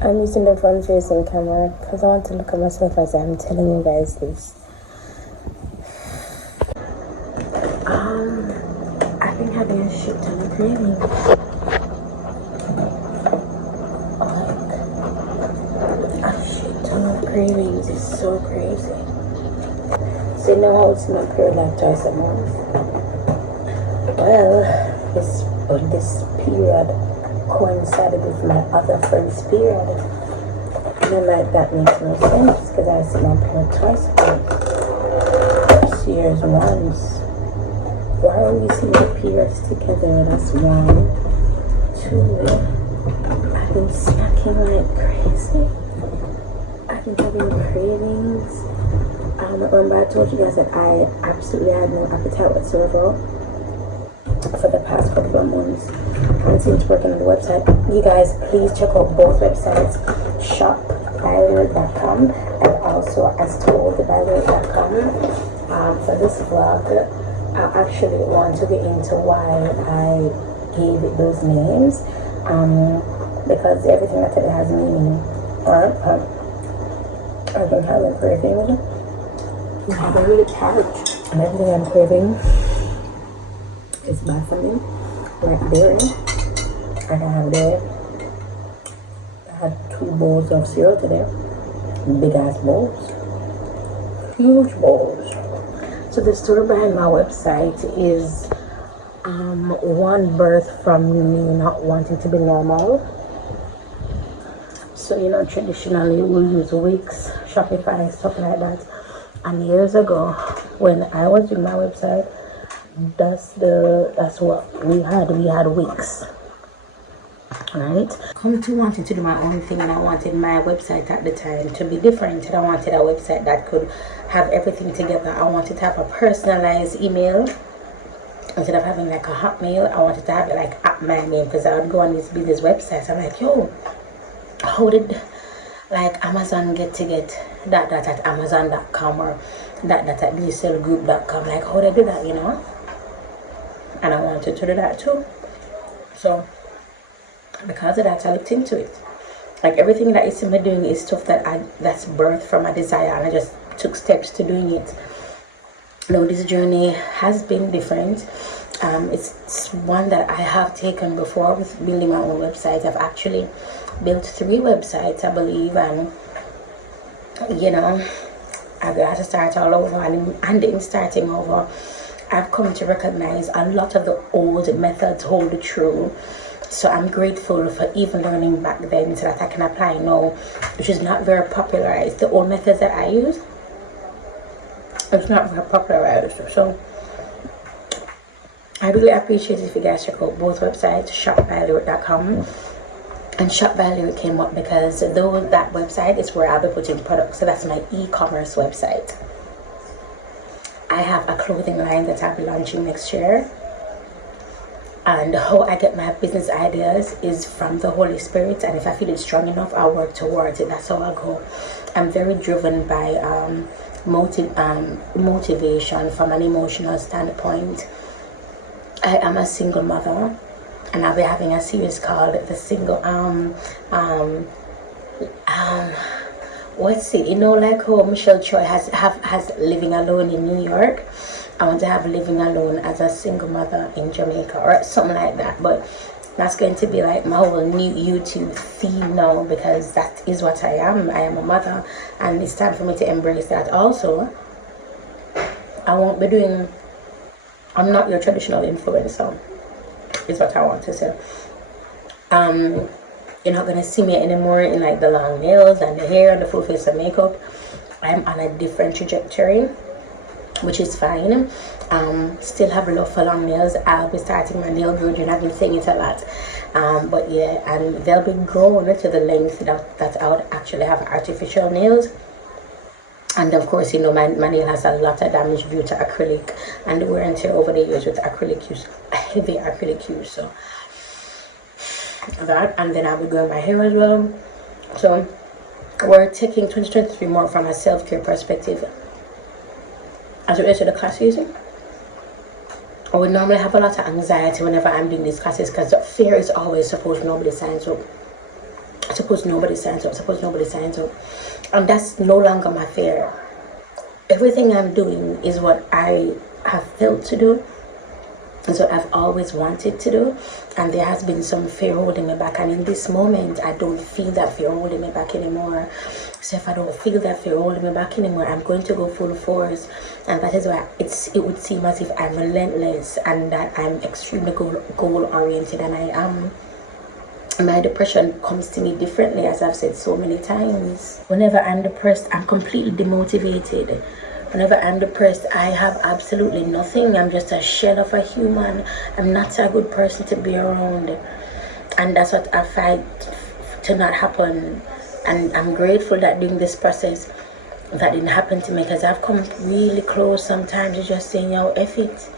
I'm using the front facing camera because I want to look at myself as I'm telling you guys this. I've been having a shit ton of cravings. Like, a shit ton of cravings. It's so crazy. So you know how it's my period like twice a month? Well, this period coincided with my other friend's period. And I'm like, that makes no sense because I see my period twice a month. 6 years once. Why are we seeing the periods together? That's 1, 2. I've been snacking like crazy. I've been having cravings. Remember I told you guys that I absolutely had no appetite whatsoever for the past couple of months. And since working on the website, you guys please check out both websites, shopbylyric.com and also astoldbylyric.com. For this vlog, I actually want to get into why I gave it those names, because everything I tell you has meaning. Alright, I've been having cravings. I'm having really tired, and everything I'm craving is bad for me. Like dairy, I don't have dairy. I had 2 bowls of cereal today, big ass bowls, huge bowls. So the story behind my website is one birth from me not wanting to be normal. So you know, traditionally we use Wix, Shopify, stuff like that. And years ago, when I was doing my website, that's what we had. We had Wix, right? Come to wanting to do my own thing, and I wanted my website at the time to be different. And I wanted a website that could have everything together. I wanted to have a personalized email instead of having like a Hotmail. I wanted to have it like at my name, because I would go on these business websites. I'm like, yo, how did like Amazon get that at Amazon.com or that at DSLgroup.com? Like, how they do that, you know? And I wanted to do that too. So because of that, I looked into it. Like everything that you see me doing is stuff that's birthed from a desire, and I just took steps to doing it. Now this journey has been different. It's one that I have taken before with building my own website. I've actually built 3 websites, I believe, and you know, I've got to start all over, and in starting over, I've come to recognize a lot of the old methods hold true. So I'm grateful for even learning back then so that I can apply now, which is not very popularized. The old methods that I use, it's not very popularized. So I really appreciate it if you guys check out both websites, shopbylyric.com and Shop by Lyric came up because though that website is where I'll be putting products, so that's my e-commerce website. I have a clothing line that I'll be launching next year, and how I get my business ideas is from the Holy Spirit, and if I feel it's strong enough, I'll work towards it. That's how I go. I'm very driven by motivation from an emotional standpoint. I am a single mother, and I'll be having a series called the single what's it, you know, like how Michelle Choi has Living Alone in New York. I want to have Living Alone as a single mother in Jamaica or something like that. But that's going to be like my whole new YouTube theme now, because that is what I am. I am a mother, and it's time for me to embrace that. Also, I'm not your traditional influencer, is what I want to say. You're not gonna see me anymore in like the long nails and the hair and the full face of makeup. I'm on a different trajectory, which is fine. Still have love for long nails. I'll be starting my nail growth, and I've been saying it a lot. But yeah, and they'll be grown to the length that I would actually have artificial nails. And of course, you know, my nail has a lot of damage due to acrylic and the wear and tear over the years with acrylic use, heavy acrylic use. So that, and then I'll be growing my hair as well. So we're taking 2023 more from a self-care perspective as it relates to the classes. I would normally have a lot of anxiety whenever I'm doing these classes, because the fear is always supposed nobody signs up. Suppose nobody signs up, suppose nobody signs up. And that's no longer my fear. Everything I'm doing is what I have felt to do. It's what I've always wanted to do. And there has been some fear holding me back. And in this moment, I don't feel that fear holding me back anymore. So if I don't feel that fear holding me back anymore, I'm going to go full force. And that is why it would seem as if I'm relentless and that I'm extremely goal-oriented, and I am. My depression comes to me differently, as I've said so many times. Whenever I'm depressed, I'm completely demotivated. Whenever I'm depressed, I have absolutely nothing. I'm just a shell of a human. I'm not a good person to be around. And that's what I fight to not happen. And I'm grateful that during this process, that didn't happen to me, because I've come really close sometimes to just saying, yo, F it.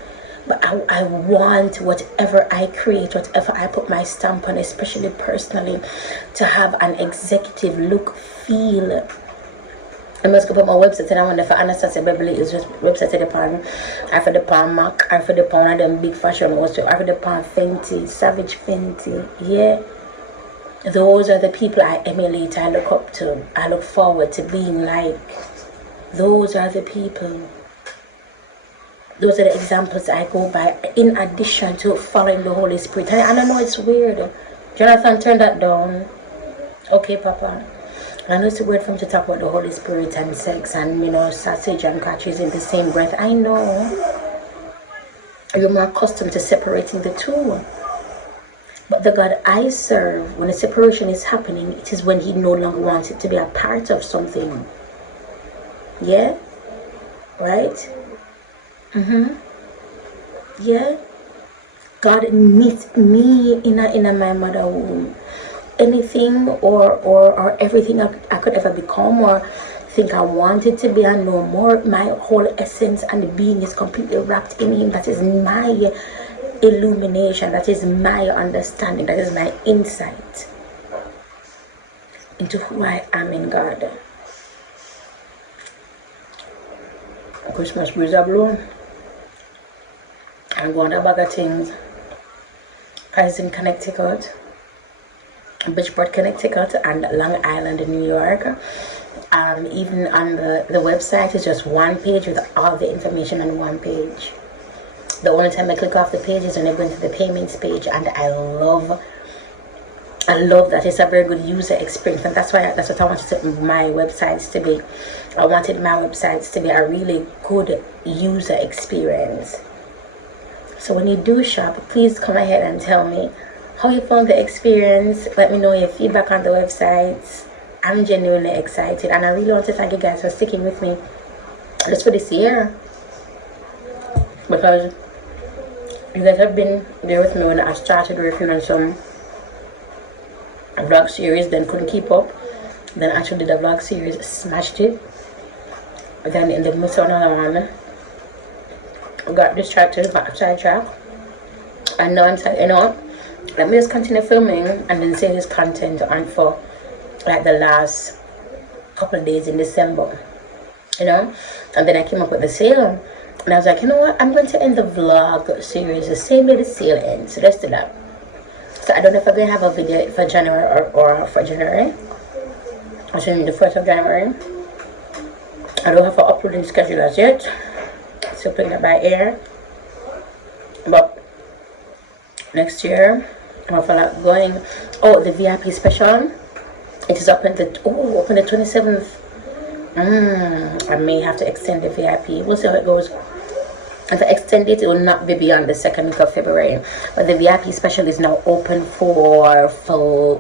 But I want whatever I create, whatever I put my stamp on, especially personally, to have an executive look, feel. I must go put my website, and I wonder if Anastasia Beverly is just website at the pan. I for the pan Mac, I for the pan one of them big fashion also, I for the pan Fenty, Savage Fenty, yeah. Those are the people I emulate, I look up to, I look forward to being like. Those are the people. Those are the examples I go by, in addition to following the Holy Spirit. And I know it's weird. Jonathan, turn that down. Okay, Papa. I know it's weird for him to talk about the Holy Spirit and sex and, sausage and catches in the same breath. I know. You're more accustomed to separating the two. But the God I serve, when the separation is happening, it is when he no longer wants it to be a part of something. Yeah? Right? Yeah. God meets me in my mother womb. Anything or everything I could ever become or think I wanted to be and no more, my whole essence and being is completely wrapped in him. That is my illumination. That is my understanding. That is my insight into who I am in God. Christmas breeze are blowing. I'm going to a bag of things. I was in Connecticut, Bridgeport, Connecticut, and Long Island in New York. Even on the website is just one page with all the information on one page. The only time I click off the page is when I go into the payments page, and I love that. It's a very good user experience, and that's what I wanted my websites to be. I wanted my websites to be a really good user experience. So when you do shop, please come ahead and tell me how you found the experience. Let me know your feedback on the websites. I'm genuinely excited, and I really want to thank you guys for sticking with me just for this year, because you guys have been there with me when I started working on some vlog series, then couldn't keep up, then actually did a vlog series, smashed it, then in the midst of another one got distracted, sidetrack, and now I'm like, let me just continue filming and then save this content on for like the last couple of days in December, and then I came up with the sale, and I was like, you know what, I'm going to end the vlog series the same way the sale ends, so let's do that. So I don't know if I'm going to have a video for January or for January. Actually, the 1st of January. I don't have an uploading schedule as yet. So putting it by air. But next year, I'm going. Oh, the VIP special. It is up on the 27th. I may have to extend the VIP. We'll see how it goes. If I extend it, it will not be beyond the 2nd week of February. But the VIP special is now open for I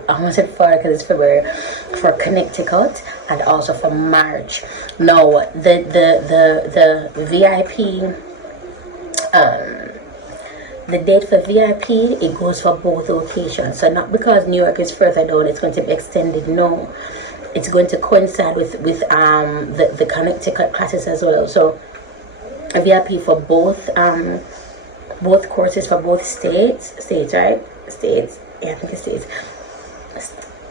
want to say for because it's February, for Connecticut and also for March. Now the VIP the date for VIP, it goes for both locations. So not because New York is further down, it's going to be extended. No, it's going to coincide with the Connecticut classes as well. So a VIP for both courses for both states, right? States, yeah, I think it's states.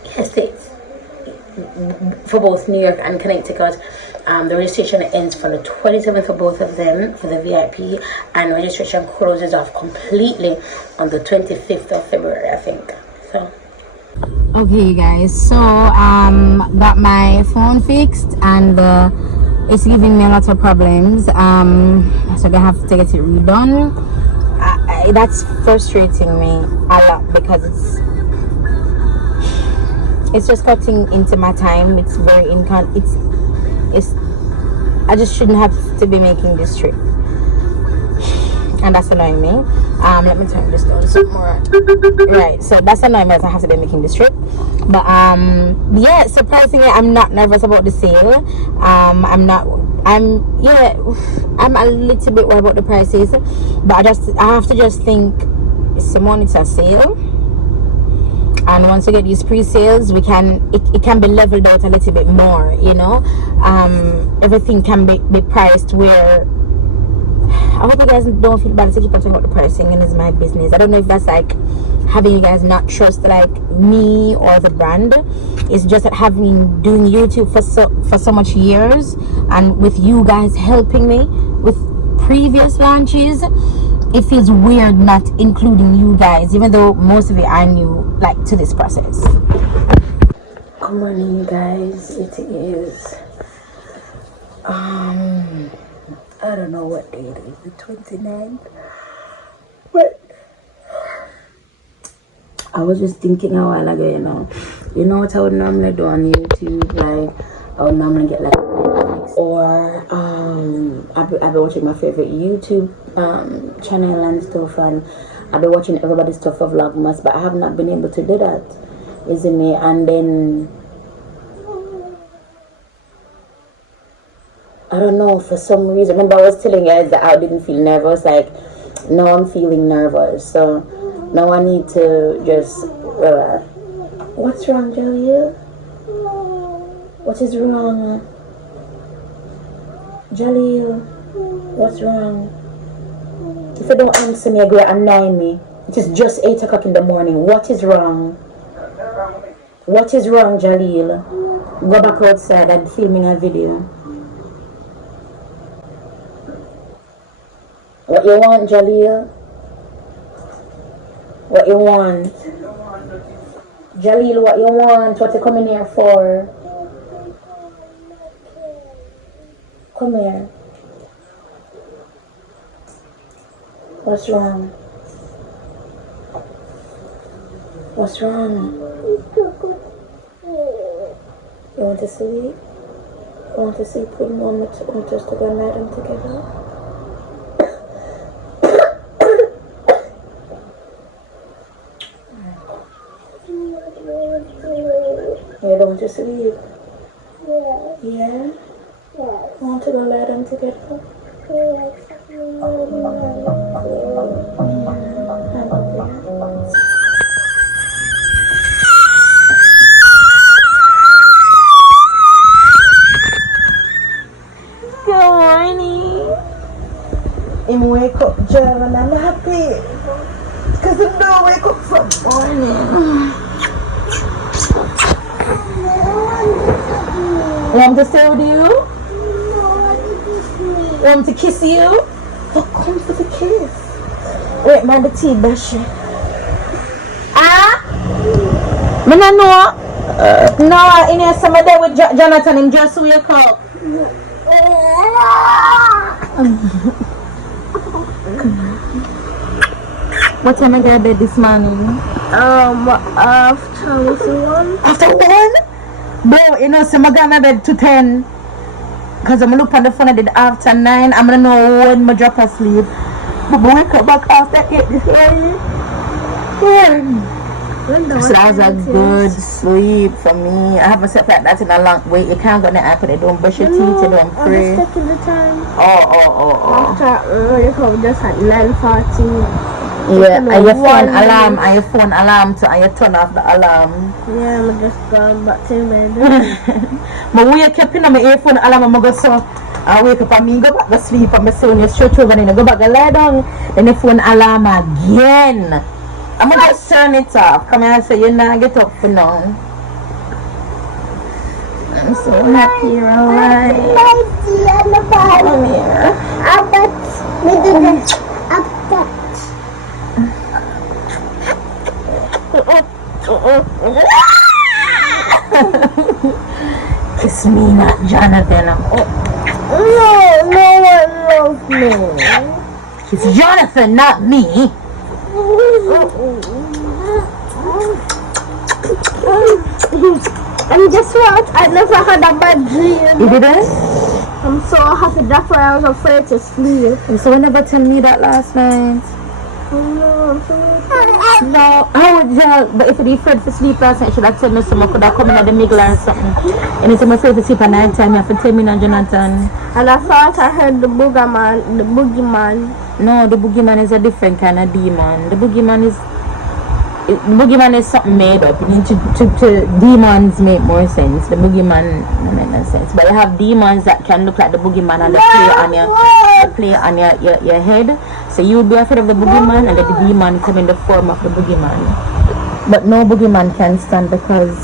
Yeah, states. For both New York and Connecticut. The registration ends for the 27th for both of them for the VIP, and registration closes off completely on the 25th of February, I think. So Okay guys, so got my phone fixed and it's giving me a lot of problems, so I have to get it redone. That's frustrating me a lot because it's just cutting into my time. It's very it's I just shouldn't have to be making this trip, and that's annoying me. Let me turn this down some more. Right, so that's annoying me that I have to be making this trip. But yeah, surprisingly, I'm not nervous about the sale. I'm a little bit worried about the prices, but I have to just think, Simone, it's a sale, and once we get these pre-sales, it can be leveled out a little bit more, you know. Everything can be priced where I hope you guys don't feel bad to keep talking about the pricing, and it's my business. I don't know if that's like having you guys not trust like me or the brand. It's just that having doing YouTube for so much years, and with you guys helping me with previous launches, it feels weird not including you guys, even though most of it I knew like to this process. Good morning, guys. It is I don't know what day it is, the 29th, but I was just thinking a while ago, you know what I would normally do on YouTube, like I would normally get like Netflix, or I've been watching my favorite YouTube channel and stuff, and I've been watching everybody's stuff for Vlogmas, but I have not been able to do that, isn't it? And then I don't know, for some reason, remember I was telling you guys that I didn't feel nervous, like now I'm feeling nervous, so now I need to just what's wrong, Jaleel? What is wrong? Jaleel, what's wrong? If you don't answer me, you're going to annoy me. It is just 8 o'clock in the morning. What is wrong? What is wrong, Jaleel? Go back outside. I'm filming a video. What you want, Jaleel? What you want? Jaleel, what you want? What you coming here for? Come here. What's wrong? What's wrong? You want to sleep? You want to sleep with Mom? Want us to go and lie down together? You don't want to sleep? Yeah? Want to go lie down together? Good morning. Him wake up, John, and I'm happy because him don't wake up from morning. Want to stay with you? Want to kiss you? Oh, come for the kiss. Wait, man, the tea dash. Ah? Me no know. No, in here somewhere there with Jonathan, him just wake up. What time I got bed this morning? After 1. After 1? Bro, you know, so I got my bed to 10. Because I'm look on the phone, I did after 9. I'm going to know when I drop asleep. But I wake up back after 8 this morning. So that was a good sleep for me. I haven't slept like that in a long way. You can't go in the app and you don't brush your teeth, you don't pray. I'm taking the time. Oh. After wake up just at 9:40. Yeah, and your phone alarm to and you turn off the alarm. Yeah, I'm just going back to bed. I wake up in my earphone alarm and I go so I wake up and me go back to sleep and I say when you stretch over and you go back and lie down, then the phone alarm again. I'm gonna just turn it off. Come here and say you not get up for now. I'm so happy you're alright. Come here. Kiss me, not Jonathan. Oh, No one loves me. kiss Jonathan, not me. And guess what? I never had a bad dream. You didn't? I'm so happy. That's why I was afraid to sleep. And so you never tell me that last night. No, No, I would tell, but if you're afraid to sleep last night, you should have told me someone could have come in at the middle or something. And if I'm afraid to sleep at night time, you have to tell me, no, Jonathan. and I thought I heard the boogeyman. No, the boogeyman is a different kind of demon. The boogeyman is something made up. You need to demons make more sense. The boogeyman don't make no sense. But you have demons that can look like the boogeyman and they play on your head. So you would be afraid of the boogeyman and let the demon come in the form of the boogeyman. But no boogeyman can stand because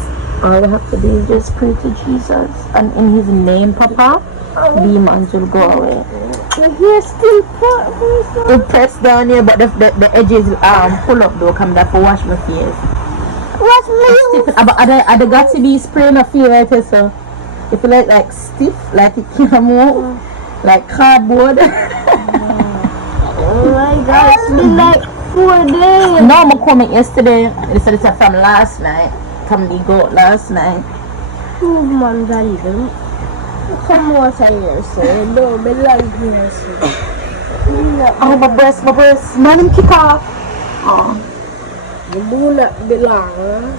all we have to do is just pray to Jesus and in his name, Papa, demons will go away. You're still It press down here, but the edges pull up though. Come there for wash my face. Wash me. But I got to be spraying a few right here, so if you like stiff, like it can't move, like cardboard. Oh my God, it's been like 4 days. No, I'm coming yesterday. They said it's from last night. Come the goat last night. Oh man, darling. Come water here, sir. No, me like here, sir. Oh, my breast. Man, him kick off. Oh. You do not belong.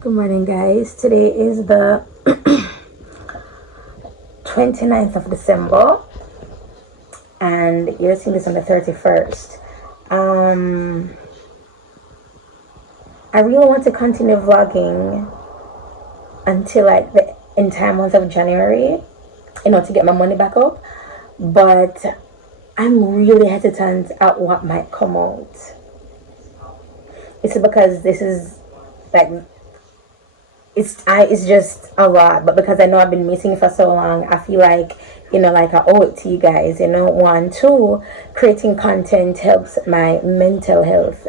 Good morning, guys. Today is the 29th of December. And you're seeing this on the 31st. I really want to continue vlogging until like the entire month of January, to get my money back up. But I'm really hesitant at what might come out. It's because this is like it's just a lot, but because I know I've been missing for so long, I feel like like I owe it to you guys. 1, 2, creating content helps my mental health.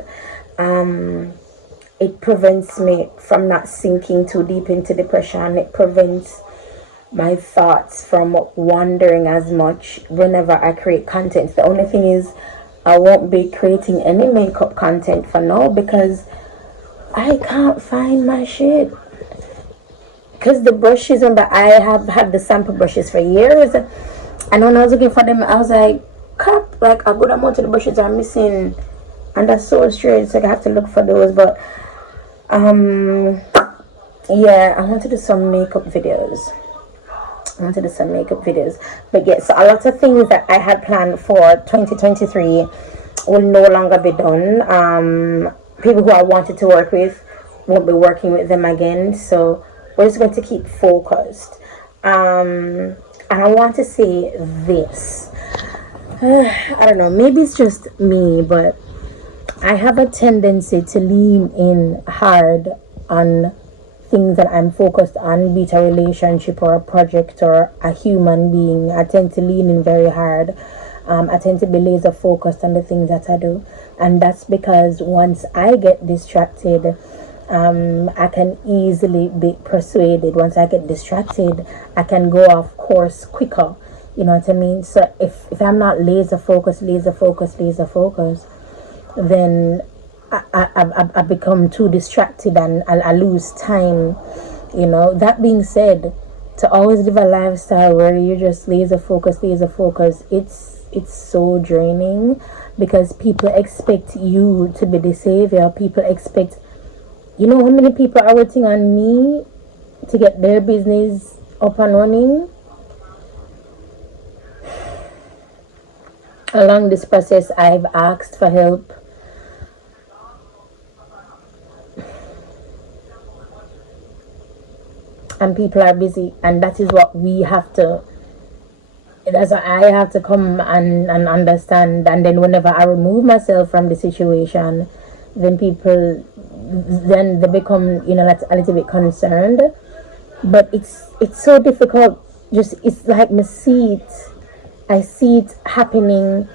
It prevents me from not sinking too deep into depression. It prevents my thoughts from wandering as much whenever I create content. The only thing is I won't be creating any makeup content for now because I can't find my shit. Because the brushes I have had the sample brushes for years, and when I was looking for them, I was like, crap, like a good amount of the brushes are missing, and that's so strange. So I have to look for those. But yeah, I want to do some makeup videos. But yeah, so a lot of things that I had planned for 2023 will no longer be done. People who I wanted to work with won't be working with them again. So we're just going to keep focused. And I want to say this. I don't know, maybe it's just me, but I have a tendency to lean in hard on things that I'm focused on, be it a relationship or a project or a human being. I tend to lean in very hard. I tend to be laser focused on the things that I do. And that's because once I get distracted, I can easily be persuaded. Once I get distracted, I can go off course quicker. You know what I mean? So if I'm not laser focused, then I become too distracted and I lose time. That being said, to always live a lifestyle where you're just laser focused, it's so draining because people expect you to be the savior. People expect, how many people are waiting on me to get their business up and running? Along this process, I've asked for help. And people are busy, and that is what we have to, that's what I have to come and understand. And then whenever I remove myself from the situation, then people, then they become, like a little bit concerned. But it's so difficult. It's like I see it happening,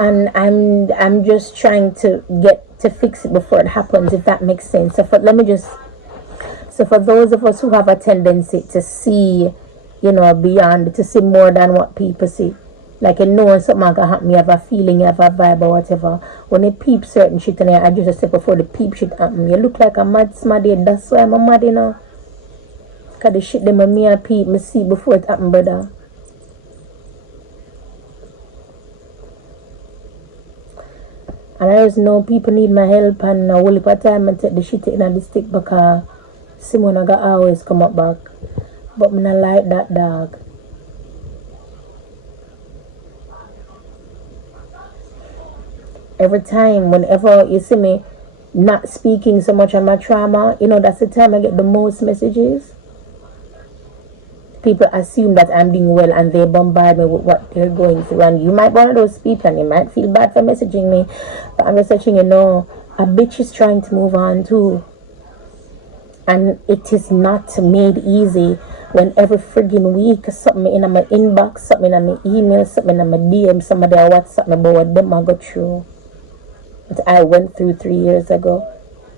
and I'm just trying to get to fix it before it happens, if that makes sense. So So for those of us who have a tendency to see, you know, beyond, to see more than what people see, like you know when something can happen, you have a feeling, you have a vibe or whatever. When you peep certain shit and I just a step before the peep shit happen, you look like a mad smaddy. That's why I'm a mad, you know. Cause the shit them me a peep, me see before it happen, brother. And I just know people need my help, and a whole heap of time I take the shit in the stick because Simone got always come up back. But me not like that dog. Every time, whenever you see me not speaking so much on my trauma, you know, that's the time I get the most messages. People assume that I'm doing well and they bombard me with what they're going through. And you might be one of those people and you might feel bad for messaging me. But I'm just letting you know, a bitch is trying to move on too. And it is not made easy when every friggin' week something in my inbox, something in my email, something in my DM, somebody I WhatsApp me about what them I go through. That I went through 3 years ago.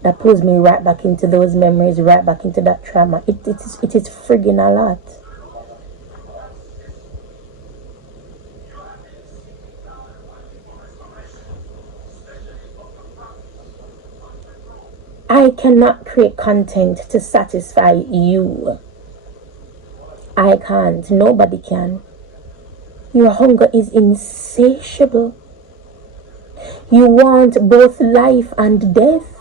That pulls me right back into those memories, right back into that trauma. It is friggin' a lot. I cannot create content to satisfy you. I can't. Nobody can. Your hunger is insatiable. You want both life and death.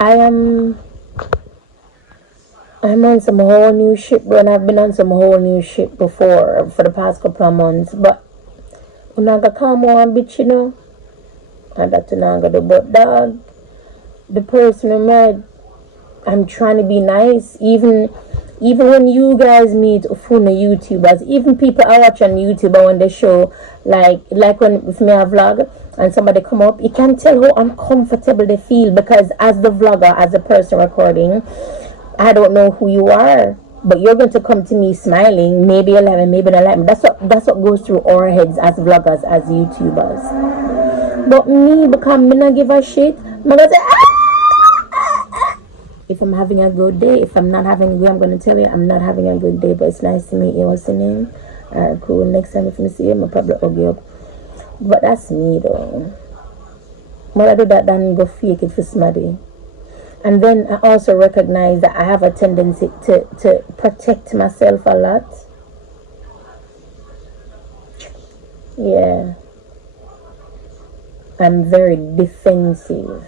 I'm on some whole new shit, bro, and I've been on some whole new shit before for the past couple of months, but when I got calm one bitch, you know, and that's when I got the butt dog. The person I'm mad, I'm trying to be nice, even when you guys meet Ufuna YouTubers, even people I watch on YouTube or when they show, like when with me a vlog and somebody come up, you can tell how uncomfortable they feel because as the vlogger, as the person recording, I don't know who you are, but you're going to come to me smiling. Maybe you like me, maybe not like me. That's what goes through our heads as vloggers, as YouTubers. But me, because me not give a shit, I'm gonna say, if I'm having a good day. If I'm not having a good day, I'm gonna tell you I'm not having a good day. But it's nice to meet you. What's your name? Alright, cool. Next time if I see you, I'll probably hug you up. But that's me though. More I do that than go fake it for somebody. And then I also recognize that I have a tendency to protect myself a lot. Yeah. I'm very defensive.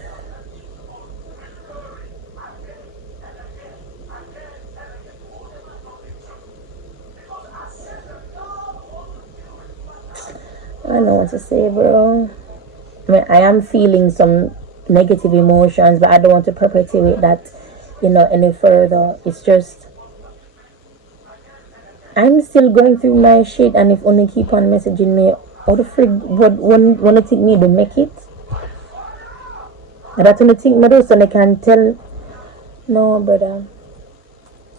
I don't know what to say, bro. I mean, I am feeling some negative emotions, but I don't want to perpetuate that, you know, any further. It's just I'm still going through my shit, and if only keep on messaging me, how the frig would want to think me to make it? And that's when I think me do, so they can tell. No, brother.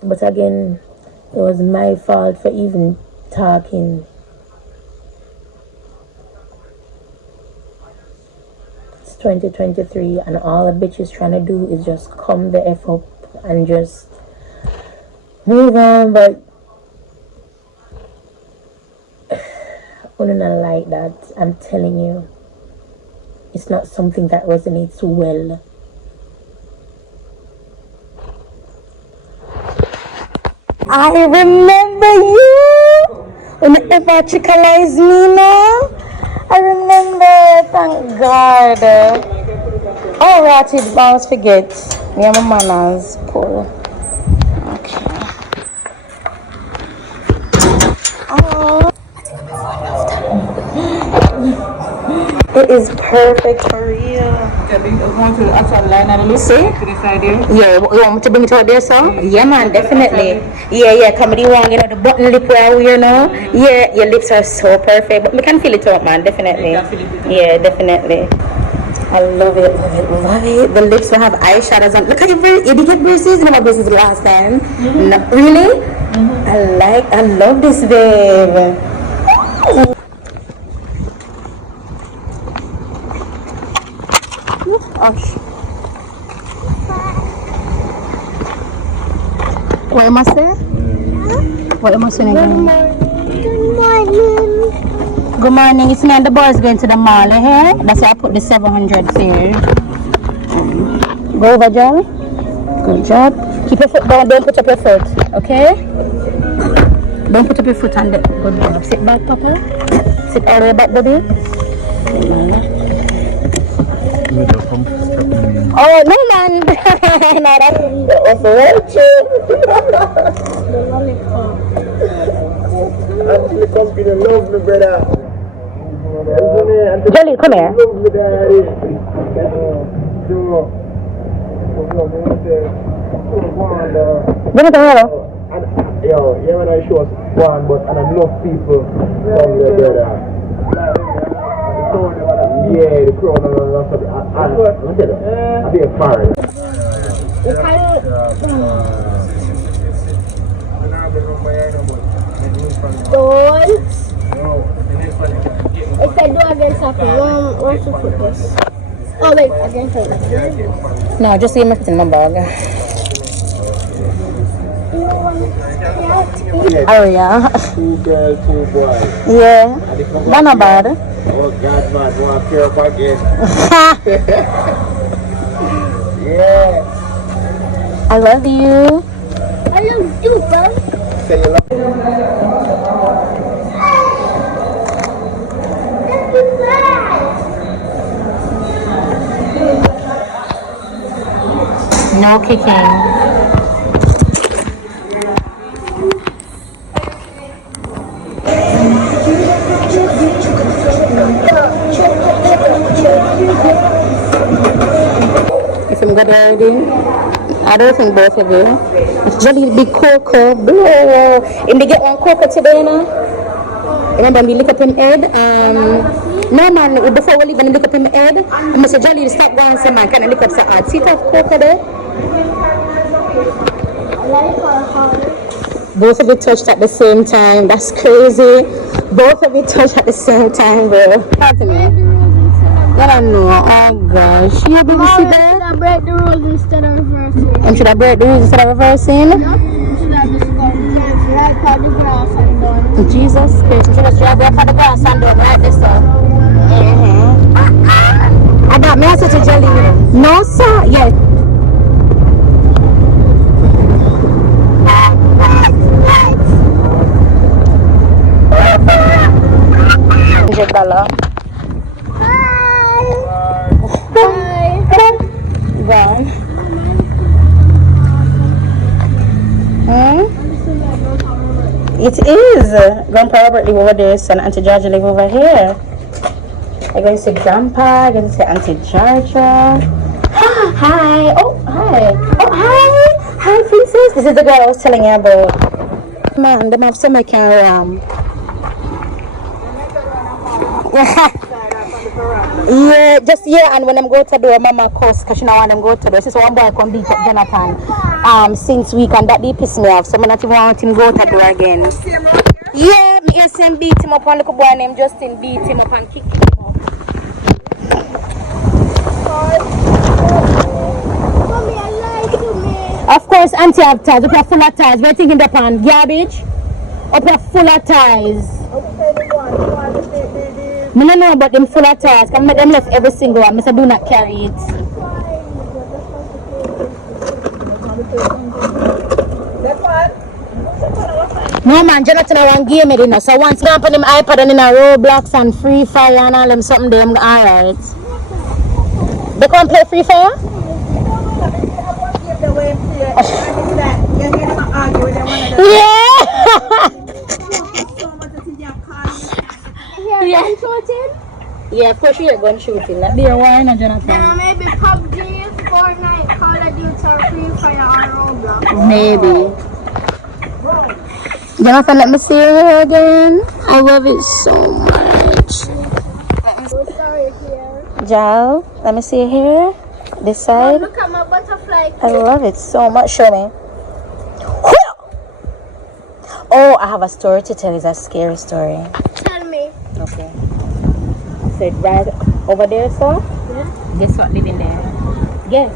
But again, it was my fault for even talking. It's 2023, and all a bitch is trying to do is just come the F up and just move on, but I don't like that. I'm telling you, it's not something that resonates well. I remember you when you ever chicalized me now. I remember, thank God. Oh, ratted, I always forget. Me and my manners, cool. Okay. Oh. It is perfect for real. You want to actually line and look See? to the side here? Yeah, you want me to bring it out there, sir? Yeah, man, definitely. Yeah, comedy one, you know, the button lip where we, you know? Yeah, your lips are so perfect. But we can feel it out, man, definitely. Yeah, definitely. I love it. The lips will have eyeshadows on. Look at your braces. You did get braces? You know my braces last time. No, really? I love this, babe. Hush. What am I saying? What am I saying again? Good morning. Good morning. It's me and the boys going to the mall here. That's why I put the 700 here. Go over, John. Good job. Keep your foot down. Don't put up your foot. Okay? Don't put up your foot on the good job. Sit back, Papa. Sit all the way back, buddy. Oh, no, man. No, that was very cheap. Love me, brother. Jolly, come here. Love me, daddy. Give it to her. Yo, yeah, when I show us one, but and enough people from there, brother. Yeah, the crowd and something. I'm telling you, I'll be a fire. Don't. If I do against something, what's the focus? Oh, wait, against something. No, just leave my foot in my bag. Oh, yeah. 2 girls, 2 boys. Yeah. That's not bad. Oh, God, man, want to care about again. Yeah. I love you. I love you, bro. Say you love No kicking. If I'm good already, I don't think both of you. It's Jolly big cocoa, blow. And they get one cocoa today, no? Remember me lick up him head? No man, before we leave and lick up him head, I must say Jolly stop going some man, can I lick up some hard? See that cocoa there? Both of you touched at the same time. That's crazy. Both of you touched at the same time, bro. Talk to me. I don't know. Oh gosh. You didn't see that? Should I break the rules instead of reversing? And should I break the rules instead of reversing? No? Should I just go right by the grass and done? Jesus Christ. You should just drive right for the grass and done right this way. I got me such a Jelly. No, sir. Yes. $100. Gone. It is. Grandpa Robert live over there, and Auntie Georgia live over here. I'm going to say Grandpa, I'm going to say Auntie Georgia. Hi. Oh, hi. Oh, hi. Hi, princess. This is the girl I was telling you about. Man, them have some I can Yeah, just and when I'm going to do a mama course, because she don't want them go to do. This is one boy come beat up Jonathan since week, and that they piss me off, so I'm not even want him go to do again. Yeah, me and beat him up, and look boy named Justin beat him up and kick him up. Mommy, I lied to me. Of course, auntie have ties. Up here full of ties. We're thinking they're on garbage. Up here full of ties. I don't know about them full of ties. Can make them left every single one. I do not carry it. No man, Jonathan I want game it, you know. So once I put them iPad and in a Roblox and Free Fire and all them something, them alright. They can't play Free Fire? Yeah. Yeah. Yeah, of course you're going shooting. Like be a wine and Jonathan. Yeah, maybe PUBG, Fortnite, Call of Duty, or Free Fire, or Roblox. Maybe. Jonathan, let me see your hair again. I love it so much. Sorry, here. Jal, let me see your hair. This side. Look at my butterfly. I love it so much. Show me. Oh, I have a story to tell. It's a scary story. Tell me. Okay. So it's right over there, sir. Yeah. Guess what living there? Guess.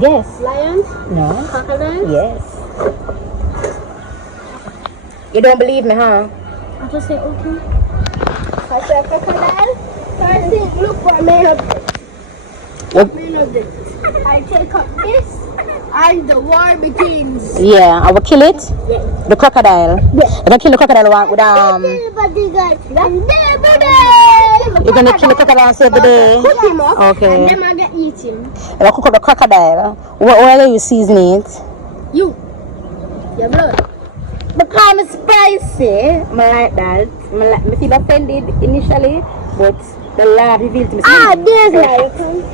Guess. Lions? No. Crocodiles? Yes. You don't believe me, huh? I just say okay. I say crocodile. So I think, look what made of this. What? Made of this. I take up this and the war begins. Yeah, I will kill it. Yeah. The crocodile. Yeah. If I kill the crocodile with you're gonna kill the crocodile and save the day. Cook him up Okay. and then I get eaten. If I cook up the crocodile, what are you seasoning it? You. Your blood. Because it's spicy. I like that. I feel offended initially, but the Lord revealed to me. There's lions.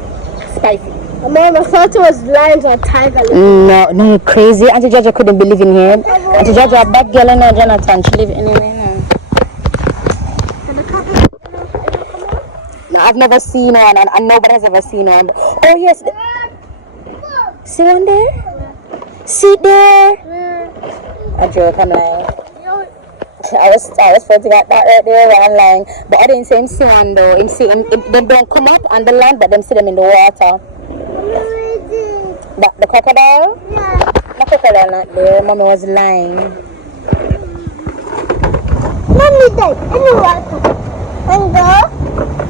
Spicy. Mom, I thought it was lions or tiger. No, no, you're crazy. Auntie Jaja couldn't be living here. Auntie Jaja, a bad girl, and Jonathan, she live anywhere now. No, I've never seen one, and nobody has ever seen one. Oh yes, see one there? See there? A joke, I'm lying. I was supposed to get that right there, but I'm lying. But I didn't see him see one though. Them don't come up on the land, but them see them in the water. The crocodile? Yeah. The crocodile not there. Mommy was lying. Mommy died in the water. And go?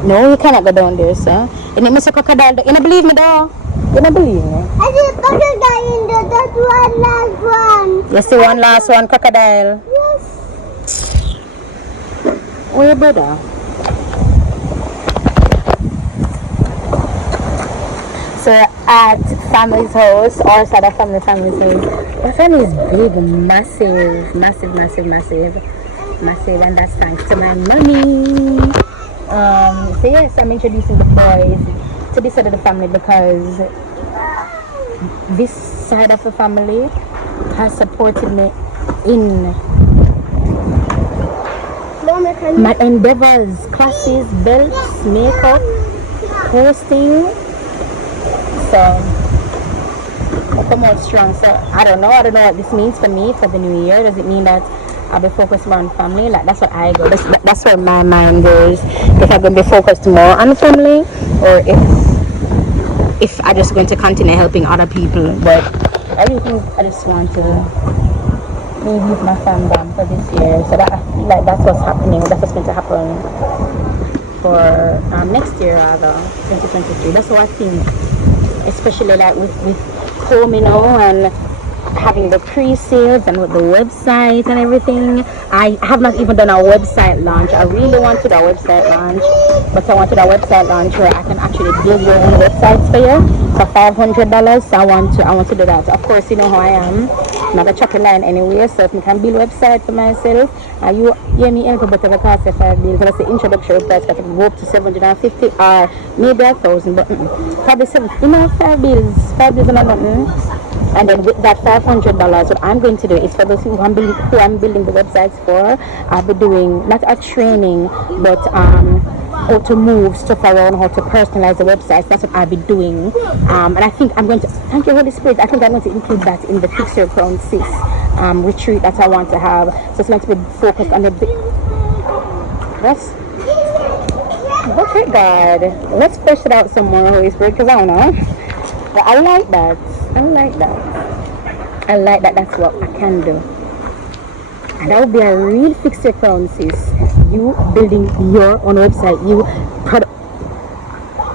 No, you cannot go down there, sir. You need me to crocodile. You don't believe me though? You don't believe me? I see crocodile in the that one last one. You see one last one, crocodile? Yes. Where your brother? So at family's house, or side of family's house. My family is big, massive, and that's thanks to my mommy. So yes, I'm introducing the boys to this side of the family because this side of the family has supported me in my endeavors, classes, belts, makeup, hosting. So I come out strong. So I don't know what this means for me for the new year. Does it mean that I'll be focused more on family? Like that's what I go. That's where my mind goes. If I'm going to be focused more on family, or if I'm just going to continue helping other people. But I really think I just want to maybe leave my fam down for this year. So that I feel like that's what's happening. That's what's going to happen for next year, rather 2023. That's what I think. Especially like with home, and having the pre-sales and with the website and everything. I have not even done a website launch. I really wanted a website launch, but I wanted a website launch where I can actually build your own websites for you for $500. So I want to do that. Of course, you know how I am, not a choppy line anyway. So if I can build a website for myself, you hear me anything but the cost of 5 bills. That's the introductory price. I can go up to 750 or maybe 1,000, but probably 7. 5 bills and nothing. And then with that $500, what I'm going to do is for those who I'm building the websites for, I'll be doing not a training, but how to move stuff around, how to personalize the websites. That's what I'll be doing. And I think I'm going to, thank you Holy Spirit, I think I'm going to include that in the Fix Your Crown 6 retreat that I want to have. So it's going to be focused on the okay, God, let's push it out some more, Holy Spirit, because I don't know. But I like that. That's what I can do. And that would be a real Fix Your Crown, sis. You building your own website,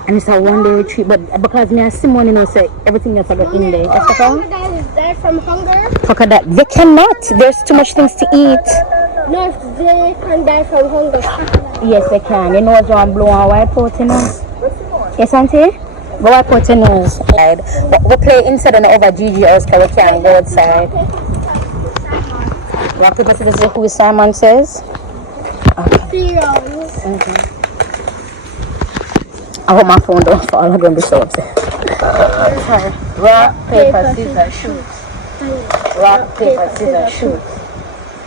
and it's a one-day retreat. But because me and Simone, say everything else I got in there. That's the Crocodile is dead from hunger. Crocodile, they cannot. There's too much things to eat. No, they can die from hunger. Yes, they can. You know what I'm blowing a white pot, you know? Yes, auntie? Go wipe out your nose. But we play inside and over Gigi house because we can't go outside. You want people to see who Simon says? Okay. I hope my phone don't fall. I'm going to be so upset. Rock, paper, scissors, shoot. Rock, paper, scissors, shoot.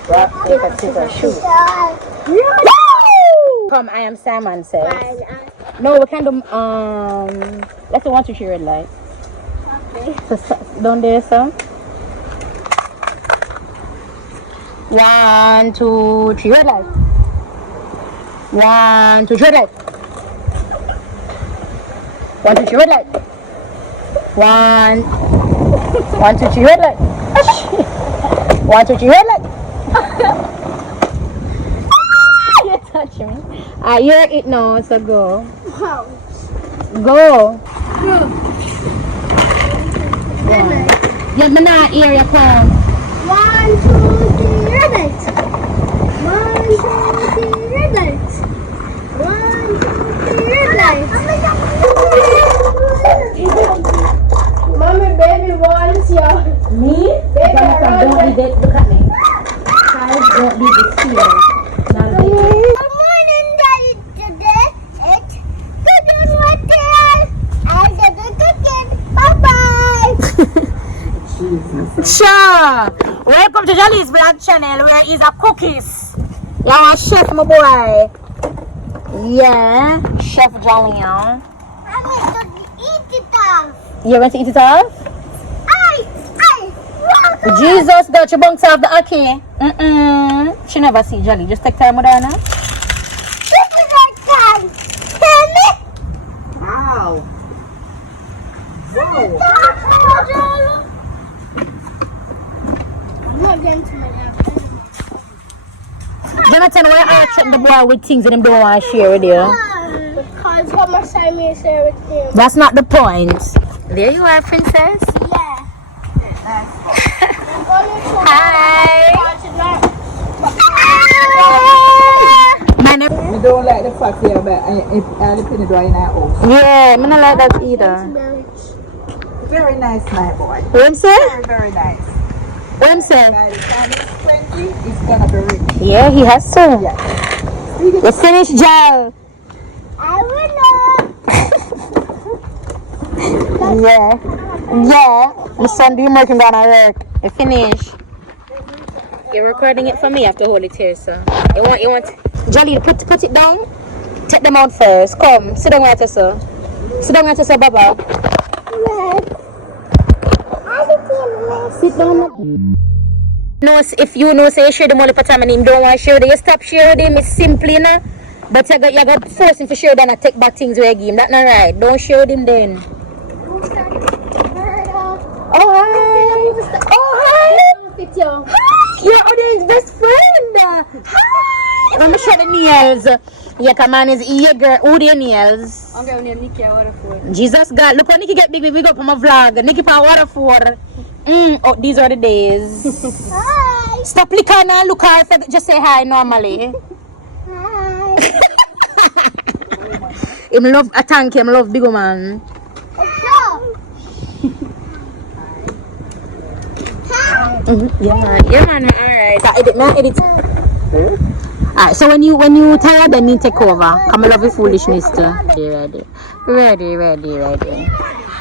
Rock, paper, scissors, shoot. Come, I am Simon says. No, we can do, let's do 1, 2, 3 red light. Okay. So, down there, sir. 1, 2, 3 red light. 1, 2, 3 red light. 1, 2, 3, red light. 1, 1, 2, 3, red light. 1, 2, 3, red light. You touch me. You're it now, so go. Go. Yeah, but not here you come. 1, 2, 3, red light. 1, 2, 3, red light. 1, 2, 3, red light. Mommy, baby wants you. Me? Baby, Don't be dead. Look at me. Guys, don't be scared. Not a big deal. Good morning, Daddy. Today it's cooking with this. I got the cooking. Bye-bye. Sure. Welcome to Jolly's Vlog channel where is a cookies. Yeah, chef my boy. Yeah, Chef Jolly. I'm going to eat it off. You want to eat it off? Jesus got your bunks off the okay. She never see Jolly. Just take time with her now. Wow. I'm not getting to my lap. Jonathan, why are you treating the boy with things that him don't want to share with you? Because what my son may share with him. That's not the point. There you are, princess. Yeah. Hi. My name. We don't like the fact here, but I the penny door in our house. Yeah, I don't like that either. Very nice, my boy. What him say? Very, very nice. What him say? By the time he's 20, he's gonna be rich. Yeah, he has to. Yeah. You finished, Jal. I will know. Yeah. Yeah. My son, do you working down at work? You finish. You're recording it for me. I have to hold it here, so. You want. Jolly, put it down. Take them out first. Come, sit down right sir. Sit down right sir, Baba. Sit down. No, if you know, say you share the money for time and him don't want to share it, you stop sharing him. It's simply, no. But you got to force him to share it and take back things where you give him. That's not right. Don't share him then. Oh, hi. Oh, hi. Hi. You're Odin's best friend. Hi. Let me show the nails. Yeah, come on, is your girl. Who the nails? I'm going to Nikki at Waterford. Jesus God. Look how Nikki get big up on my vlog. Nikki for Waterford. Oh, these are the days. Hi. Stop licking and look her. Just say hi normally. Hi. Him love a tank. Him love big man. Yeah, man. Alright. So edit. Alright, so when you tired, then you take over. Come love your foolishness too. Ready.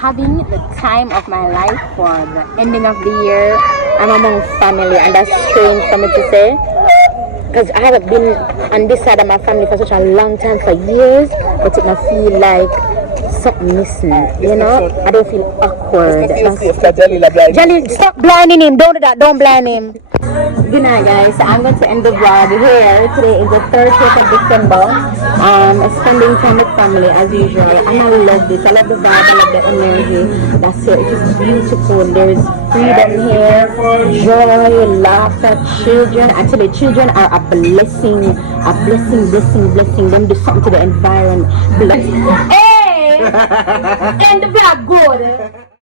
Having the time of my life for the ending of the year. I'm among family, and that's strange for me to say. Because I haven't been on this side of my family for such a long time, for years. But it might feel like something missing, you know? I don't feel awkward. Jelly, stop blinding him. Don't do that. Don't blind him. Good night, guys. I'm going to end the vlog here. Today is the 30th of December. Spending time with family as usual. And I love this. I love the vibe. I love the energy. That's it. It is beautiful. There is freedom here. Joy, laughter, children. Actually, children are a blessing. A blessing. Them do something to the environment. Bless. Hey! End the vlog good.